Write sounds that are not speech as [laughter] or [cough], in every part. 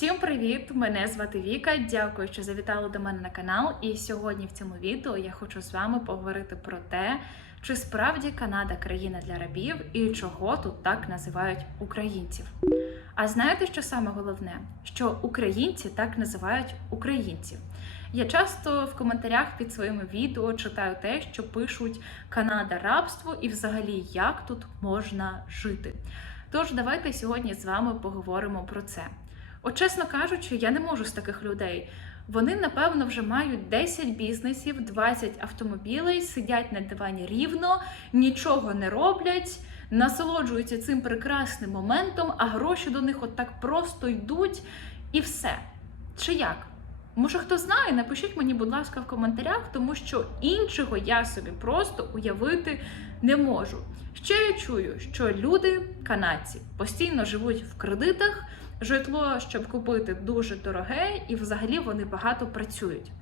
Всім привіт! Мене звати Віка. Дякую, що завітали до мене на канал. І сьогодні в цьому відео я хочу з вами поговорити про те, чи справді Канада країна для рабів і чого тут так називають українців. А знаєте, що саме головне? Що українці так називають українців. Я часто в коментарях під своїми відео читаю те, що пишуть Канада рабство і взагалі як тут можна жити. Тож давайте сьогодні з вами поговоримо про це. От, чесно кажучи, я не можу з таких людей. Вони, напевно, вже мають 10 бізнесів, 20 автомобілей, сидять на дивані рівно, нічого не роблять, насолоджуються цим прекрасним моментом, а гроші до них от так просто йдуть і все. Чи як? Може, хто знає, напишіть мені, будь ласка, в коментарях, тому що іншого я собі просто уявити не можу. Ще я чую, що люди, канадці, постійно живуть в кредитах. Житло, щоб купити, дуже дороге, і взагалі вони багато працюють.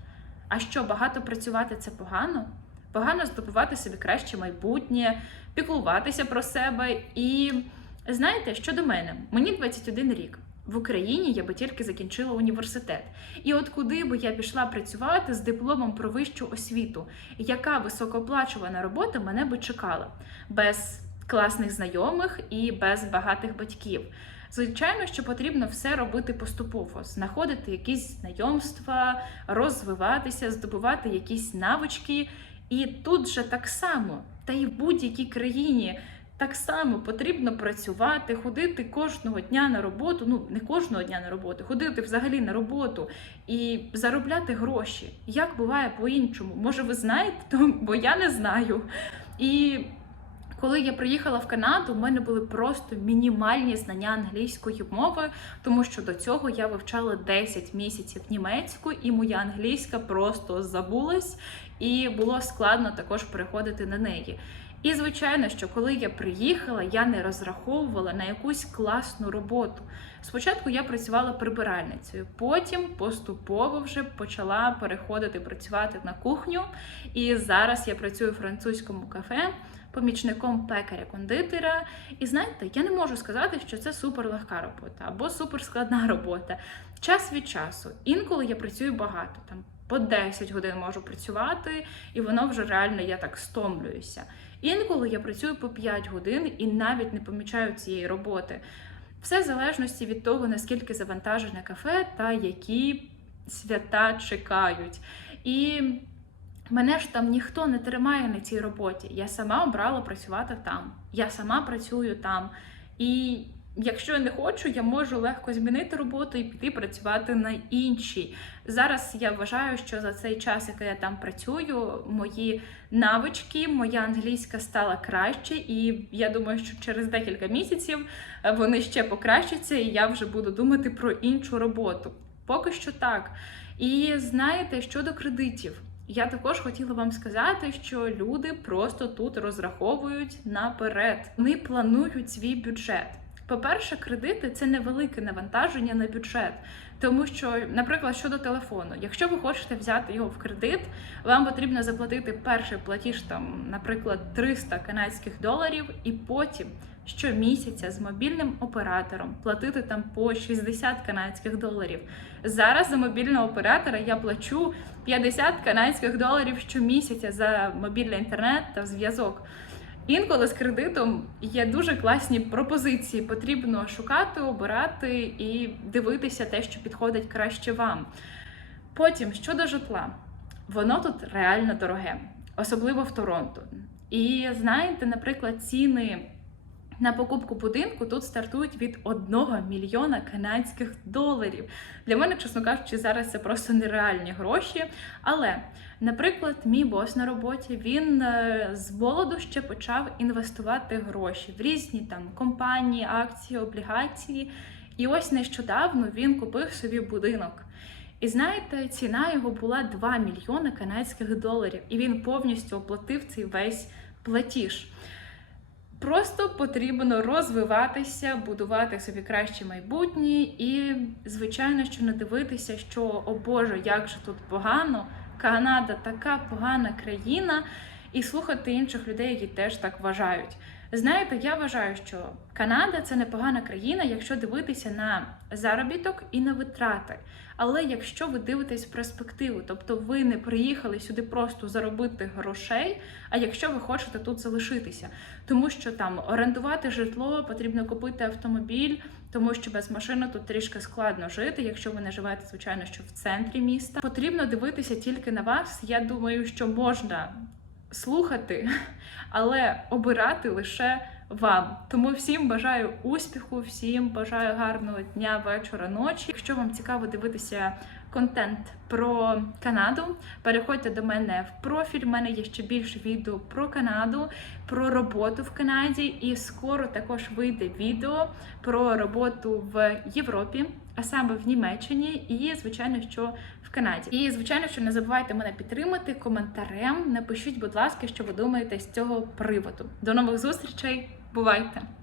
А що багато працювати це погано? Погано здобувати собі краще майбутнє, піклуватися про себе. І знаєте, що до мене? Мені 21 рік. В Україні я би тільки закінчила університет. І от куди би я пішла працювати з дипломом про вищу освіту, яка високооплачувана робота мене би чекала без класних знайомих і без багатих батьків. Звичайно, що потрібно все робити поступово, знаходити якісь знайомства, розвиватися, здобувати якісь навички. І тут же так само, та й в будь-якій країні так само потрібно працювати, ходити кожного дня на роботу. Ну не кожного дня на роботу, ходити взагалі на роботу і заробляти гроші. Як буває по-іншому? Може, ви знаєте, [laughs] бо я не знаю. І коли я приїхала в Канаду, у мене були просто мінімальні знання англійської мови, тому що до цього я вивчала 10 місяців німецьку, і моя англійська просто забулась, і було складно також переходити на неї. І звичайно, що коли я приїхала, я не розраховувала на якусь класну роботу. Спочатку я працювала прибиральницею, потім поступово вже почала переходити працювати на кухню. І зараз я працюю в французькому кафе помічником пекаря-кондитера. І знаєте, я не можу сказати, що це суперлегка робота або суперскладна робота. Час від часу. Інколи я працюю багато, там по 10 годин можу працювати, і воно вже реально я так стомлююся. Інколи я працюю по 5 годин і навіть не помічаю цієї роботи. Все в залежності від того, наскільки завантажене кафе та які свята чекають. І Мене ж там ніхто не тримає на цій роботі. Я сама обрала працювати там. Я сама працюю там. І якщо я не хочу, я можу легко змінити роботу і піти працювати на іншій. Зараз я вважаю, що за цей час, який я там працюю, мої навички, моя англійська стала краще, і я думаю, що через декілька місяців вони ще покращаться, і я вже буду думати про іншу роботу. Поки що так. І знаєте, щодо кредитів. Я також хотіла вам сказати, що люди просто тут розраховують наперед. Вони планують свій бюджет. По-перше, кредити це невелике навантаження на бюджет, тому що, наприклад, щодо телефону, якщо ви хочете взяти його в кредит, вам потрібно заплатити перший платіж, там, наприклад, 300 канадських доларів, і потім щомісяця з мобільним оператором платити там по 60 канадських доларів. Зараз за мобільного оператора я плачу 50 канадських доларів щомісяця за мобільний інтернет та зв'язок. Інколи з кредитом є дуже класні пропозиції. Потрібно шукати, обирати і дивитися те, що підходить краще вам. Потім щодо житла, воно тут реально дороге, особливо в Торонто. І знаєте, наприклад, ціни на покупку будинку тут стартують від 1 мільйона канадських доларів. Для мене, чесно кажучи, зараз це просто нереальні гроші. Але, наприклад, мій бос на роботі він е, з молоду ще почав інвестувати гроші в різні там компанії, акції, облігації. І ось нещодавно він купив собі будинок. І знаєте, ціна його була 2 мільйони канадських доларів, і він повністю оплатив цей весь платіж. Просто потрібно розвиватися, будувати собі краще майбутнє, і, звичайно, що не дивитися, що о Боже, як же тут погано, Канада така погана країна, і слухати інших людей, які теж так вважають. Знаєте, я вважаю, що Канада це непогана країна, якщо дивитися на заробіток і на витрати. Але якщо ви дивитесь в перспективу, тобто ви не приїхали сюди просто заробити грошей, а якщо ви хочете тут залишитися, тому що там орендувати житло, потрібно купити автомобіль, тому що без машини тут трішки складно жити, якщо ви не живете, звичайно, що в центрі міста. Потрібно дивитися тільки на вас. Я думаю, що можна слухати, але обирати лише вам. Тому всім бажаю успіху, всім бажаю гарного дня, вечора, ночі. Якщо вам цікаво дивитися контент про Канаду, переходьте до мене в профіль. У мене є ще більше відео про Канаду, про роботу в Канаді, і скоро також вийде відео про роботу в Європі, а саме в Німеччині, і звичайно, що в Канаді. І звичайно, що не забувайте мене підтримати коментарем. Напишіть, будь ласка, що ви думаєте з цього приводу. До нових зустрічей! Бувайте!